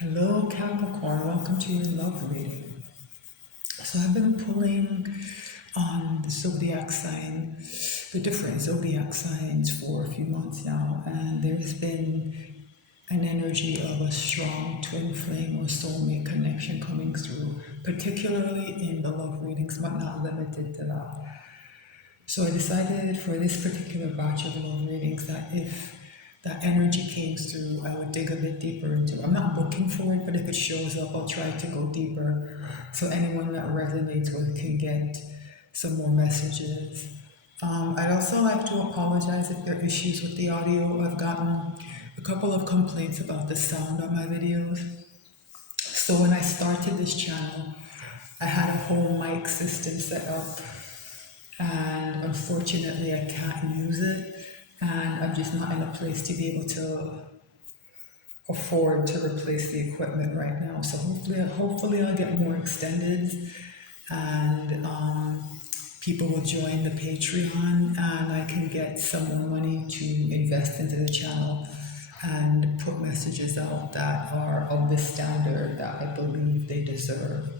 Hello, Capricorn. Welcome to your love reading. So, I've been pulling on the zodiac sign, the different zodiac signs for a few months now, and there's been an energy of a strong twin flame or soulmate connection coming through, particularly in the love readings, but not limited to that. So I decided for this particular batch of love readings that if that energy came through, I would dig a bit deeper into it. I'm not looking for it, but if it shows up, I'll try to go deeper. So anyone that resonates with can get some more messages. I'd also like to apologize if there are issues with the audio. I've gotten a couple of complaints about the sound on my videos. So when I started this channel, I had a whole mic system set up, and unfortunately I can't use it, and I'm just not in a place to be able to afford to replace the equipment right now. So hopefully I'll get more extended, and people will join the Patreon, and I can get some more money to invest into the channel and put messages out that are of the standard that I believe they deserve.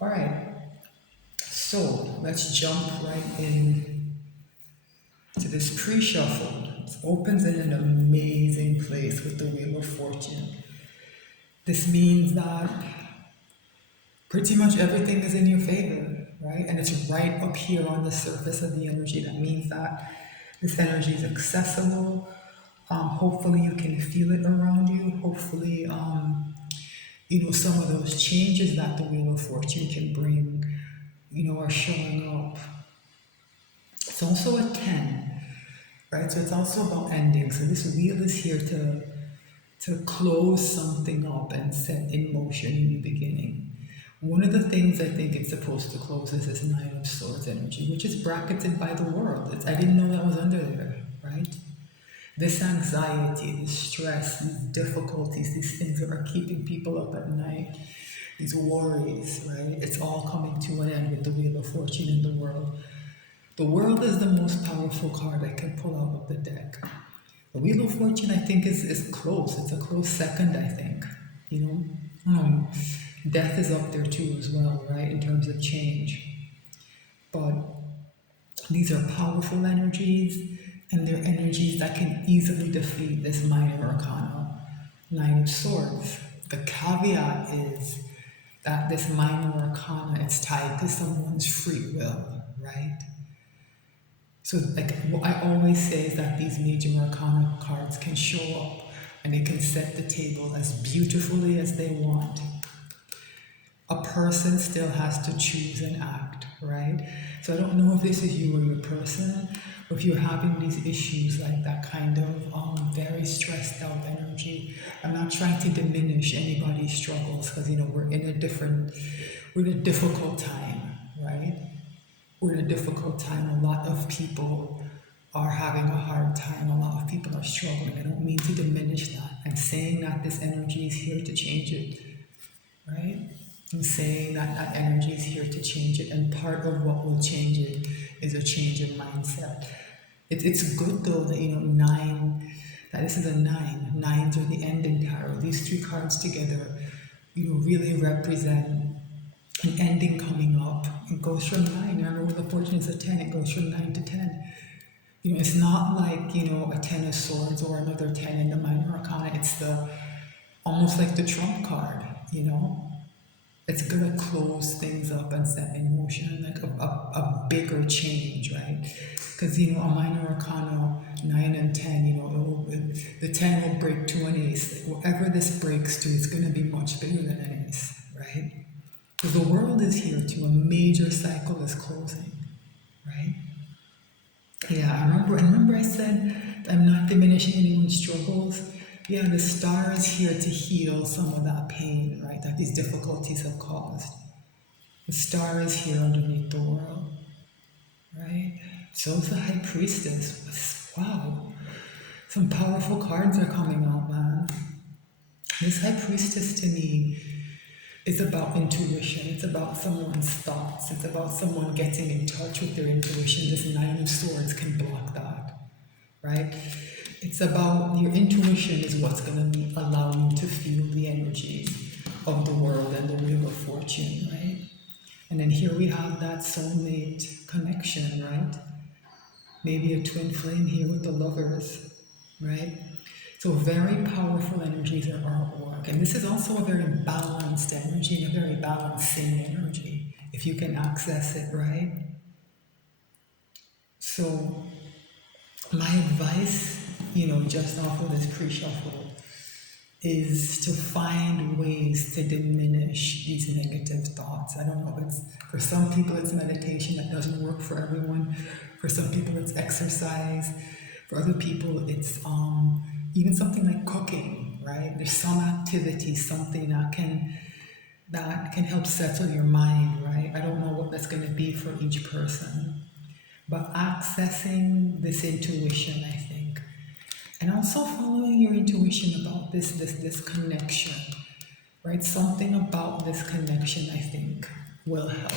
All right, so let's jump right in to this pre-shuffle. It opens in an amazing place with the Wheel of Fortune. This means that pretty much everything is in your favor, right? And it's right up here on the surface of the energy. That means that this energy is accessible. Hopefully you can feel it around you. Hopefully, some of those changes that the Wheel of Fortune can bring, are showing up. It's also a 10, right? So it's also about ending. So this wheel is here to close something up and set in motion a new beginning. One of the things I think it's supposed to close is this Nine of Swords energy, which is bracketed by the world. I didn't know that was under there, right? This anxiety, this stress, these difficulties, these things that are keeping people up at night, these worries, right? It's all coming to an end with the Wheel of Fortune in the world. The world is the most powerful card I can pull out of the deck. The Wheel of Fortune, I think, is close. It's a close second, I think. Death is up there too as well, right, in terms of change. But these are powerful energies, and they're energies that can easily defeat this minor arcana, Nine of Swords. The caveat is that this minor arcana is tied to someone's free will, right? So, what I always say is that these major arcana cards can show up and they can set the table as beautifully as they want. A person still has to choose and act, right? So I don't know if this is you or your person, or if you're having these issues like that kind of very stressed out energy. I'm not trying to diminish anybody's struggles because we're in a difficult time, right? We're in a difficult time. A lot of people are having a hard time. A lot of people are struggling. I don't mean to diminish that. I'm saying that this energy is here to change it, right? I'm saying that that energy is here to change it, and part of what will change it is a change in mindset. It's good though that that this is a 9. Nines are the ending tarot. These three cards together, really represent an ending coming up. It goes from 9. Remember, when the fortune is a 10, it goes from 9 to 10. It's not like a 10 of swords or another 10 in the minor arcana. It's almost like the trump card. It's gonna close things up and set in motion, like a bigger change, right? Because a minor arcana, 9 and 10, the 10 will break to an ace. Like, whatever this breaks to, it's gonna be much bigger than an ace, right? Because the world is here too. A major cycle is closing, right? Yeah, I remember I said I'm not diminishing anyone's struggles. Yeah, the star is here to heal some of that pain, right, that these difficulties have caused. The star is here underneath the world, right? So is the High Priestess. Wow, some powerful cards are coming out, man. This High Priestess to me is about intuition. It's about someone's thoughts. It's about someone getting in touch with their intuition. This Nine of Swords can block that, right? It's about your intuition is what's going to allow you to feel the energies of the world and the wheel of fortune, right? And then here we have that soulmate connection, right? Maybe a twin flame here with the lovers, right? So very powerful energies are at work. And this is also a very balanced energy and a very balancing energy, if you can access it, right? So my advice, just off of this pre-shuffle, is to find ways to diminish these negative thoughts. I don't know if it's, for some people it's meditation, that doesn't work for everyone. For some people it's exercise. For other people it's even something like cooking, right? There's some activity, something that can help settle your mind, right? I don't know what that's going to be for each person. But accessing this intuition, I think, and also following your intuition about this connection, right? Something about this connection, I think, will help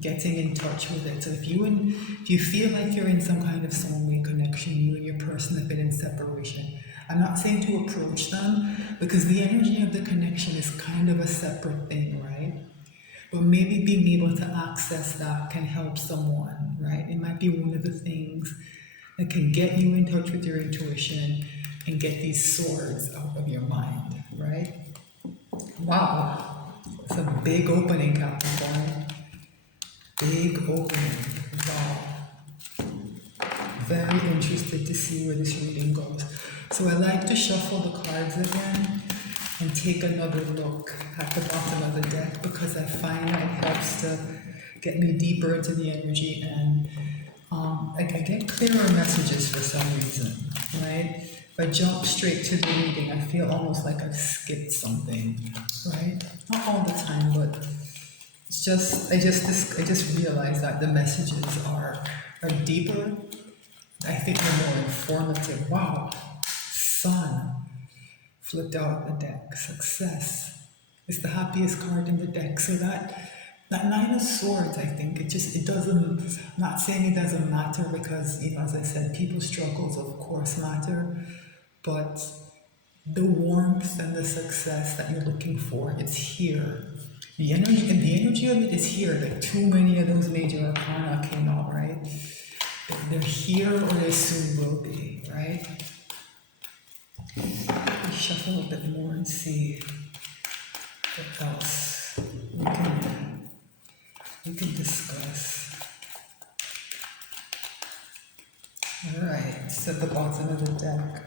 getting in touch with it. So if you feel like you're in some kind of soulmate connection, you and your person have been in separation, I'm not saying to approach them, because the energy of the connection is kind of a separate thing, right? But maybe being able to access that can help someone, right? It might be one of the things that can get you in touch with your intuition and get these swords out of your mind, right? Wow, it's a big opening, Capricorn. Big opening. Wow. Very interested to see where this reading goes. So I like to shuffle the cards again and take another look at the bottom of the deck, because I find that it helps to get me deeper into the energy, and I get clearer messages for some reason, right? If I jump straight to the reading, I feel almost like I've skipped something, right? Not all the time, but it's just I just realized that the messages are deeper. I think they're more informative. Wow, Sun flipped out the deck. Success. It's the happiest card in the deck. So that Nine of Swords, I think, it doesn't, I'm not saying it doesn't matter, because, as I said, people's struggles of course matter, but the warmth and the success that you're looking for, it's here. The energy of it is here. Like, too many of those major arcana came out, right? They're here, or they soon will be, right? Let's shuffle a bit more and see what else we can discuss. Alright, so at the bottom of the deck.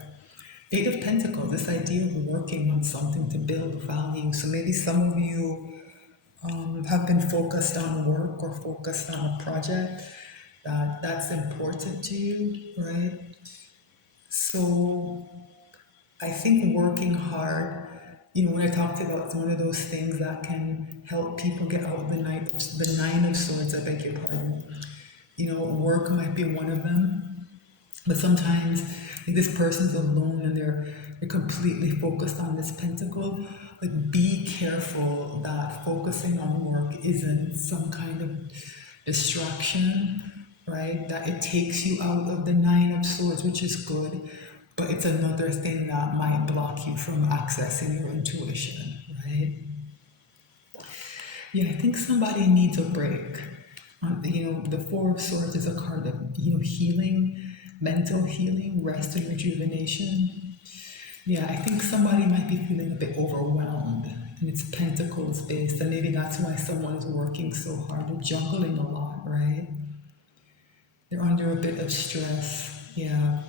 Eight of Pentacles, this idea of working on something to build value. So maybe some of you have been focused on work or focused on a project that's important to you, right? So I think working hard, when I talked about, it's one of those things that can help people get out of the Nine of Swords, I beg your pardon. Work might be one of them, but sometimes like this person's alone and they're completely focused on this pentacle. Like, be careful that focusing on work isn't some kind of distraction, right? That it takes you out of the Nine of Swords, which is good, but it's another thing that might block you from accessing your intuition, right? Yeah, I think somebody needs a break. The Four of Swords is a card of, healing, mental healing, rest and rejuvenation. Yeah, I think somebody might be feeling a bit overwhelmed, and it's Pentacles based, and maybe that's why someone is working so hard. They're juggling a lot, right? They're under a bit of stress, yeah.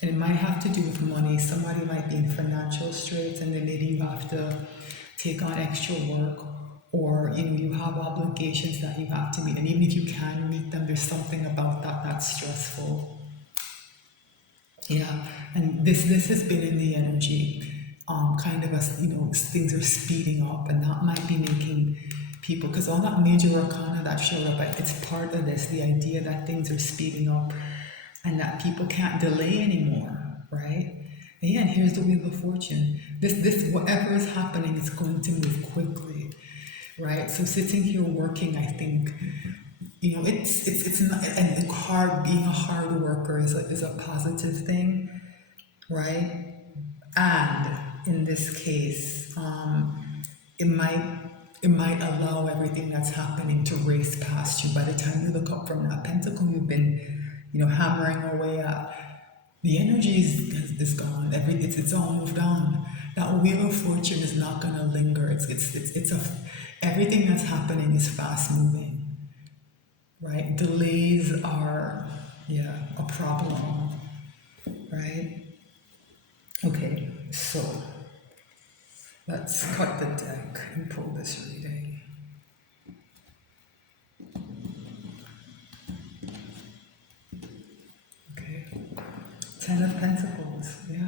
And it might have to do with money. Somebody might be in financial straits, and then maybe you have to take on extra work, or you have obligations that you have to meet. And even if you can meet them, there's something about that that's stressful. Yeah, and this has been in the energy, kind of as things are speeding up, and that might be making people, because all that major arcana that showed up, it's part of this, the idea that things are speeding up and that people can't delay anymore, right? And yeah, and here's the Wheel of Fortune. This whatever is happening, it's going to move quickly, right? So sitting here working, I think, it's not, and being a hard worker is a positive thing, right? And in this case, it might it might allow everything that's happening to race past you. By the time you look up from that pentacle you've been, hammering away at, the energy is gone. It's all moved on. That wheel of fortune is not gonna linger. It's a everything that's happening is fast moving, right? Delays are, yeah, a problem, right? Okay, so let's cut the deck and pull this reading. Okay, Ten of Pentacles, yeah.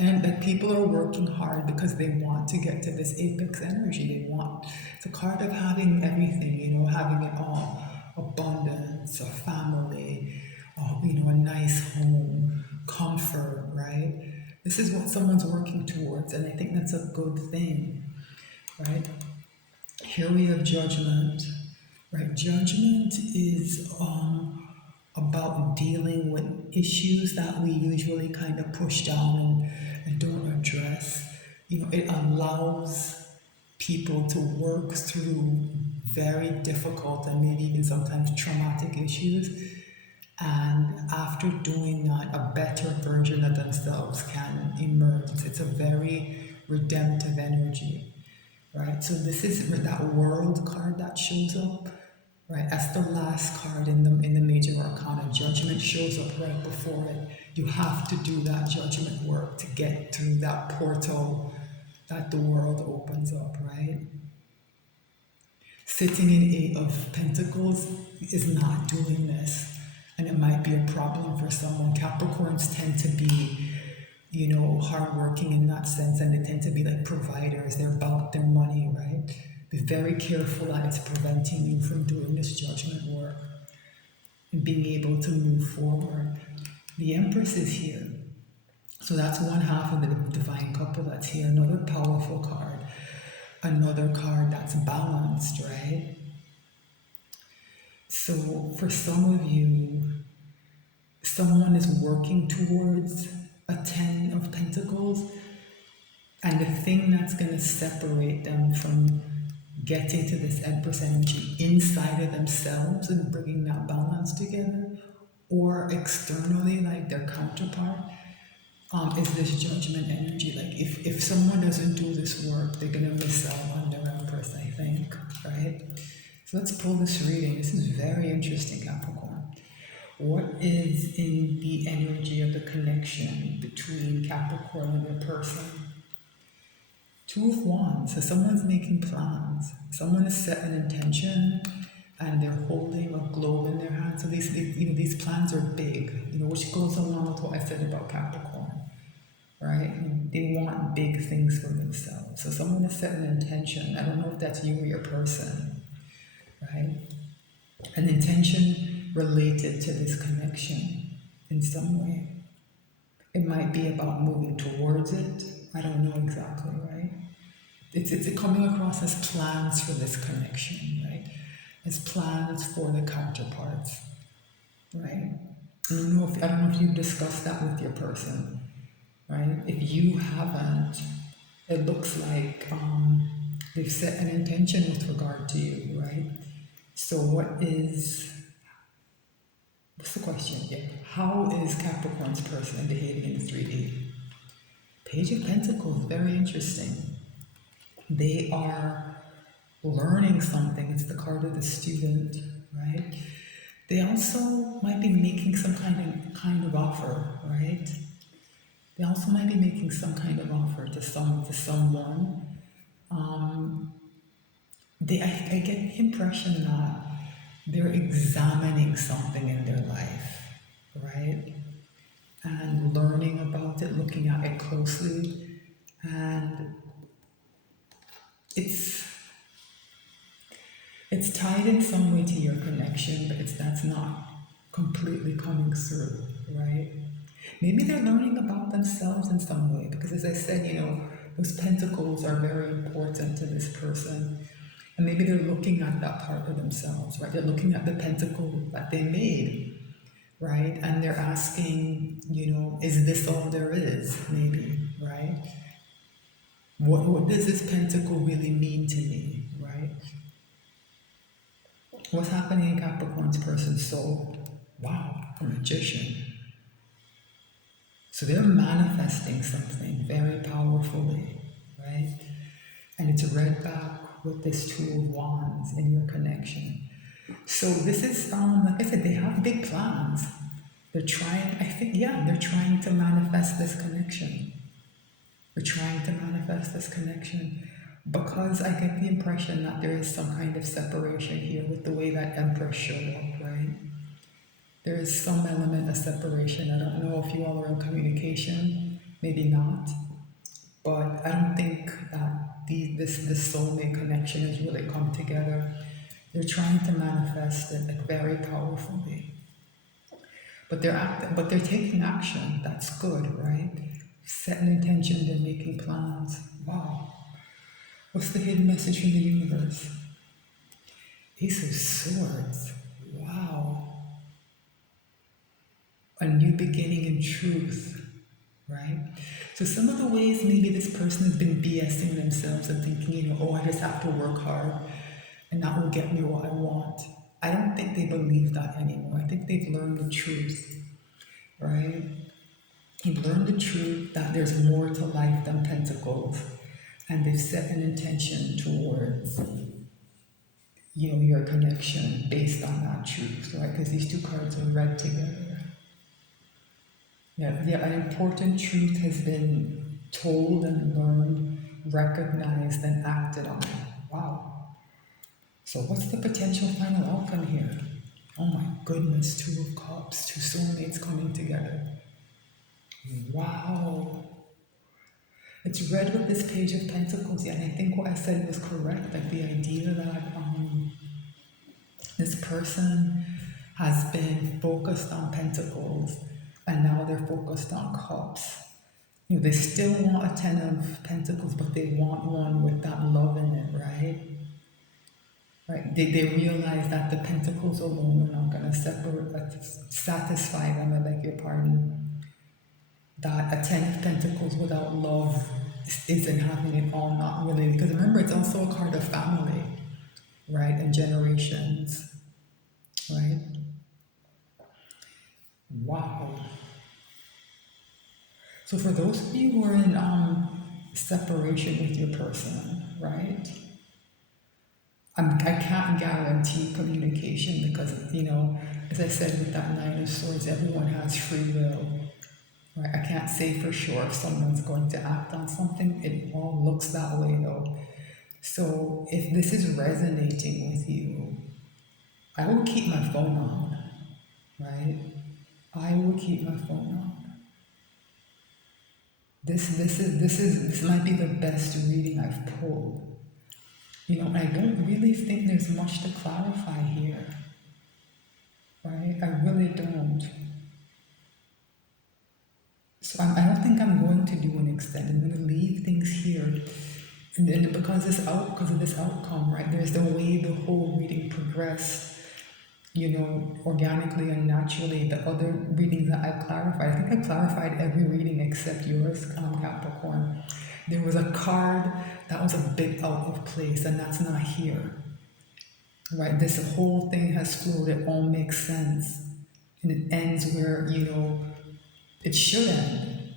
And that people are working hard because they want to get to this apex energy. It's a card of having everything, having it all. Abundance, a family, a nice home, comfort, right? This is what someone's working towards, and I think that's a good thing, right? Here we have Judgment, right? Judgment is about dealing with issues that we usually kind of push down and don't address. It allows people to work through very difficult and maybe even sometimes traumatic issues. And after doing that, a better version of themselves can emerge. It's a very redemptive energy, right? So this is that World card that shows up, right? That's the last card in the major arcana. Judgment shows up right before it. You have to do that judgment work to get through that portal that the world opens up, right? Sitting in Eight of Pentacles is not doing this, and it might be a problem for someone. Capricorns tend to be, hardworking in that sense, and they tend to be like providers. They're about their money, right? Be very careful that it's preventing you from doing this judgment work and being able to move forward. The Empress is here. So that's one half of the divine couple that's here. Another powerful card. Another card that's balanced, right? So for some of you, someone is working towards a Ten of Pentacles, and the thing that's going to separate them from getting to this Empress energy inside of themselves and bringing that balance together, or externally, like their counterpart, is this Judgment energy. Like if someone doesn't do this work, they're going to miss out on their Empress, I think, right? So let's pull this reading. This is very interesting, Capricorn. What is in the energy of the connection between Capricorn and their person? Two of Wands. So someone's making plans. Someone has set an intention, and they're holding a globe in their hand. So these plans are big, which goes along with what I said about Capricorn, right? They want big things for themselves. So someone has set an intention. I don't know if that's you or your person, right? An intention related to this connection in some way. It might be about moving towards it. I don't know exactly, right? It's coming across as plans for this connection, right? As plans for the counterparts, right? I don't know if you've discussed that with your person, right? If you haven't, it looks like they've set an intention with regard to you, right? So what's the question? Yeah. How is Capricorn's person behaving in the 3D? Page of Pentacles, very interesting. They are learning something. It's the card of the student, right? They also might be making some kind of offer, right? They also might be making some kind of offer to someone. I get the impression that they're examining something in their life, right? And learning about it, looking at it closely, and it's tied in some way to your connection, but that's not completely coming through, right? Maybe they're learning about themselves in some way, because as I said, those pentacles are very important to this person. And maybe they're looking at that part of themselves, right? They're looking at the pentacle that they made, right? And they're asking, is this all there is? Maybe, right? What does this pentacle really mean to me, right? What's happening in Capricorn's person's soul? Wow, a magician. So they're manifesting something very powerfully, right? And it's read back with this two of wands in your connection. So this is, like I said, they have big plans. They're trying, I think, yeah, they're trying to manifest this connection. They're trying to manifest this connection because I get the impression that there is some kind of separation here with the way that Empress showed up, right? There is some element of separation. I don't know if you all are in communication, maybe not, but I don't think that this soulmate connection has really come together. They're trying to manifest it like very powerfully, but they're taking action. That's good, right? Setting intentions and making plans. Wow. What's the hidden message from the universe? Ace of Swords. Wow. A new beginning in truth, right? So some of the ways maybe this person has been BSing themselves and thinking, oh, I just have to work hard and that will get me what I want. I don't think they believe that anymore. I think they've learned the truth, right? They've learned the truth that there's more to life than pentacles, and they've set an intention towards, your connection based on that truth, right? Because these two cards are read together. Yeah, an important truth has been told and learned, recognized, and acted on. Wow. So what's the potential final outcome here? Oh my goodness, Two of Cups, two soulmates coming together. Wow. It's read with this Page of Pentacles, yeah, and I think what I said was correct, like the idea that this person has been focused on Pentacles and now they're focused on Cups. They still want a Ten of Pentacles, but they want one with that love in it, right? Right? They realize that the Pentacles alone are not going to satisfy them, I beg your pardon. That a Ten of Pentacles without love isn't having it all, not really. Because remember, it's also a card of family, right? And generations, right? Wow. So for those of you who are in separation with your person, right? I can't guarantee communication because, as I said with that Nine of Swords, everyone has free will. Right? I can't say for sure if someone's going to act on something. It all looks that way though. So if this is resonating with you, I will keep my phone on, right? I will keep my phone on. This might be the best reading I've pulled. I don't really think there's much to clarify here, right? I really don't. So I don't think I'm going to do an extend. I'm going to leave things here. And because of this outcome, right, there's the way the whole reading progressed, organically and naturally. The other readings that I clarified, I think I clarified every reading except yours, Capricorn. There was a card that was a bit out of place, and that's not here, right? This whole thing has flowed, it all makes sense. And it ends where, it should end.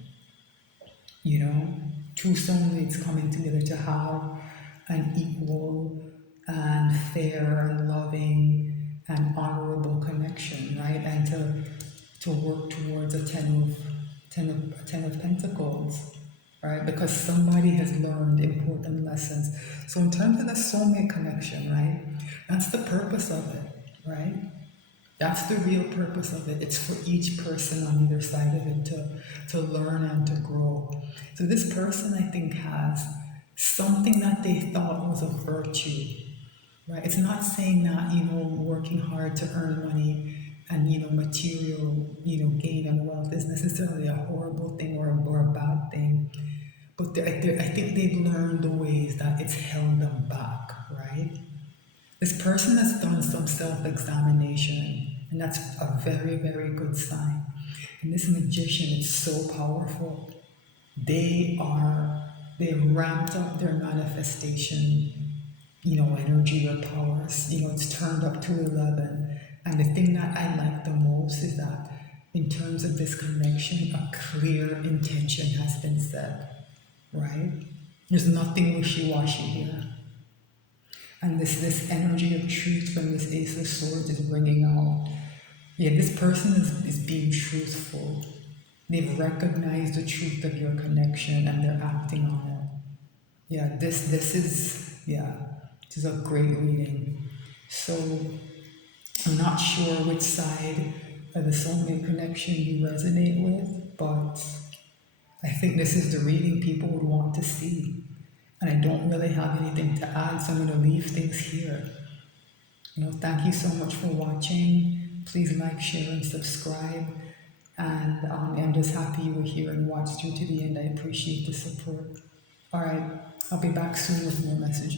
Two soulmates coming together to have an equal and fair and loving and honorable connection, right? And to work towards a ten of Pentacles, right? Because somebody has learned important lessons. So in terms of the soulmate connection, right? That's the purpose of it, right? That's the real purpose of it. It's for each person on either side of it to learn and to grow. So this person, I think, has something that they thought was a virtue, right? It's not saying that, working hard to earn money and, material, gain and wealth is necessarily a horrible thing or a bad thing. But I think they've learned the ways that it's held them back, right? This person has done some self-examination, And that's a very, very good sign. And this magician is so powerful. They ramped up their manifestation, energy or powers. It's turned up to 11. And the thing that I like the most is that in terms of this connection, a clear intention has been set, right? There's nothing wishy-washy here. And this energy of truth from this Ace of Swords is bringing out. Yeah, this person is being truthful. They've recognized the truth of your connection and they're acting on it. Yeah, this is a great reading. So I'm not sure which side of the soulmate connection you resonate with, but I think this is the reading people would want to see. And I don't really have anything to add, so I'm going to leave things here. Thank you so much for watching. Please like, share, and subscribe. And I'm just happy you were here and watched through to the end. I appreciate the support. All right, I'll be back soon with more messages.